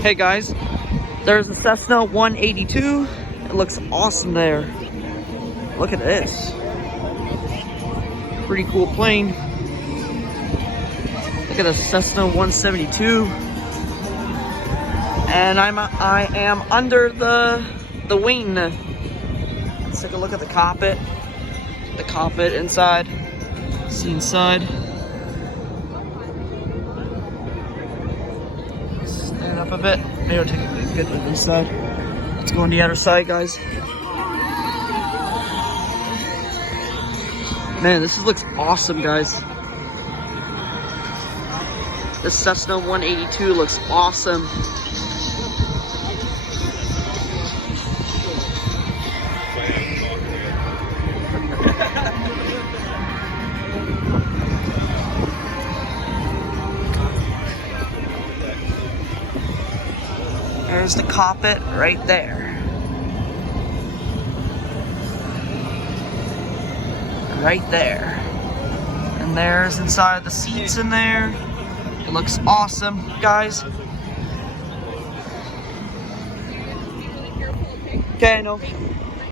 Hey guys, there's a Cessna 182. It looks awesome there. Look at this. Pretty cool plane. Look at the Cessna 172. And I am under the wing. Let's take a look at the cockpit. The cockpit inside. See inside. Stand up a bit. Maybe I'll take a good look inside. Let's go on the other side, guys. Man, this looks awesome, guys. The Cessna 182 looks awesome. There's the cockpit right there. Right there. And there's inside the seats in there. It looks awesome, guys. Okay, I know.